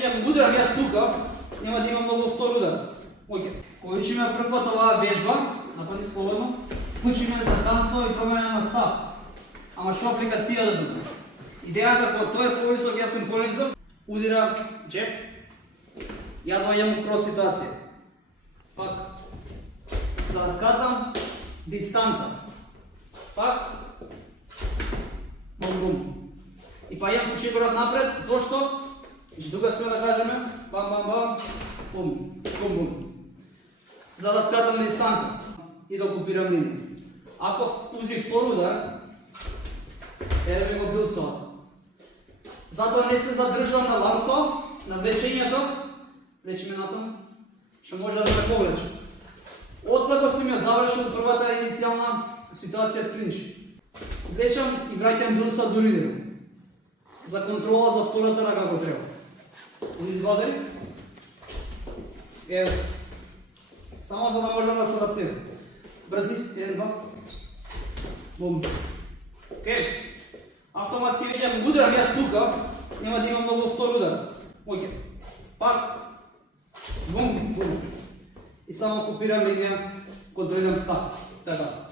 видите, ако ударам јас тука, нема да има многу втор удар. Океј. Кој ќе ме првпат оваа вежба, нападни слободно, учиме за трансфер и промена на став. Ама што апликацијата тука? Идејата кога тој е повисок, јас сум понизок, удирам джеб, ја доаѓам у крос ситуација. Пак, за да скратам дистанца. Пак, бум-бум. И паѓам со 4 корак напред, зошто? Значи тука сме да кажеме, бам-бам-бам, бум, бум-бум. За да скратам дистанца и да окупирам линија. Ако уди втор удар, еве го бил сот. Затоа не се задржувам на лансо, на влечењето, речеме на тоа, што може да ме повлече. Отлако сум ја завршил првата иницијална ситуација од клинч. Влечам и враќам билса до лидерот. За контрола за втората рака како треба. Уди два удари. Ево. Само за да можам да се адаптирам. Брзи, 1, 2. Бум. Океј. Автоматски видите, ако ударам јас тука, нема да има многу втор удар. Океј. Пак. Бум, бум. И само окупирам линија, контролирам став. Така.